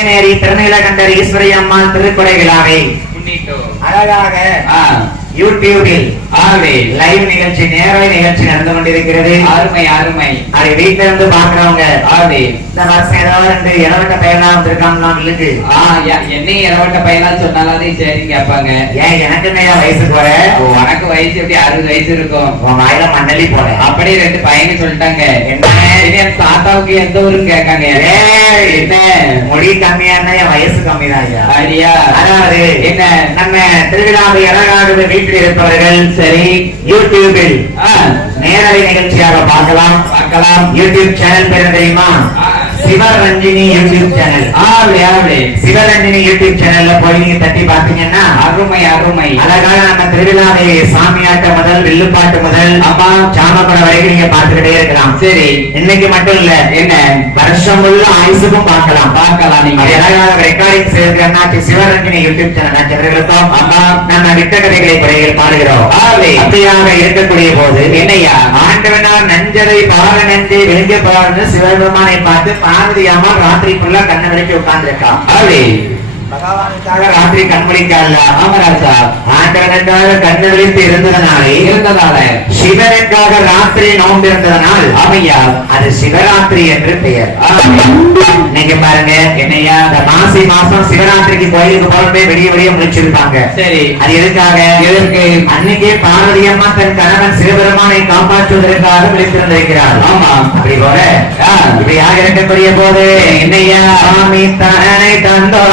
திருநேரி திருநீலகண்டர் ஈஸ்வரி அம்மாள் திருக்குறை விழாவை அழகாக யூடியூபில் லைவ் நிகழ்ச்சி நேரலை நிகழ்ச்சி நடந்து கொண்டிருக்கிறது. அருமை அருமை. அதை வீட்டுல இருந்து பாக்குறவங்க இந்த வருஷம் ஏதாவது இளவட்ட பையனா வந்திருக்காங்களா இல்லைக்கு என்ன இளவட்ட பையனா சொன்னாலும் சரி கேட்பாங்க. ஏன் எனக்கு என்ன வயசு போற? உனக்கு வயசு எப்படி 60 வயசு இருக்கும். உன் வாயில மண்ணலி போற. அப்படியே 2 பையனு சொல்லிட்டாங்க. என்ன தாத்தாவுக்கு எந்த ஊருன்னு கேட்காங்க. என்ன மொழி கம்மியா இருந்தா என் வயசு கம்மிதான் ஐயா. ஐயா அதாவது என்ன நம்ம திருவிழாவை அழகாக வீட்டில் இருப்பவர்கள் சரி யூடியூபில் நேரலை நிகழ்ச்சியாக பார்க்கலாம். யூடியூப் சேனல் பேர் தெரியுமா? Sivaranjini YouTube channel. Sivaranjini YouTube சேனல்ல போய் நீங்க தட்டி பாத்தீங்கன்னா அருமை அருமை. அழகாக நம்ம திருவிழாவை சாமியாட்ட முதல் வில்லுப்பாட்டு முதல் அம்மா சாமப்படம் வரைக்கும் நீங்க பார்த்துக்கிட்டே இருக்கலாம். சரி இன்னைக்கு மட்டும் இல்ல என்ன வருஷம் உள்ள ஆயுசுக்கும் பார்க்கலாம். நீங்க அழகாக ரெக்கார்டிங் செய்யறதுக்கு சிவரஞ்சினி யூடியூப் சேனல் நட்சத்திரங்களுக்கும் அம்மா நம்ம விட்ட கதைகளை குறைகள் பாடுகிறோம். அப்படியாக இருக்கக்கூடிய போது என்னையா ஆண்டவனார் நஞ்சரை பாக நன்றி விழுங்க பாருன்னு சிவபெருமானை பார்த்து பார்வதி அம்மா ராத்திரி ஃபுல்லா கண்ணை விளக்கி உட்கார்ந்துருக்கா. பகவானுக்காக ராத்திரி கண்மொழிக்கால ஆமராஜா ஆண்டவனுக்காக கண்ணு விழித்து இருந்ததால சிவனுக்காக ராத்திரி நோம்பு இருந்ததனால் அவையா அது சிவராத்திரி என்று பெயர். நீங்க பாருங்க என்னையா இந்த மாசி மாசம் சிவராத்திரிக்கு கோயிலுக்கு போறப்பே விடிய முடிச்சிருப்பாங்க. சரி அது எதுக்காக? எதற்கு? அன்னைக்கே பார்வதி அம்மா தன் கணவன் சிவபெருமானை காப்பாற்றுவதற்காக விழித்திருந்திருக்கிறார். ஆமா அப்படி போல இப்படியாக இருக்கக்கூடிய போது என்னையா சாமி தனனை தந்தோ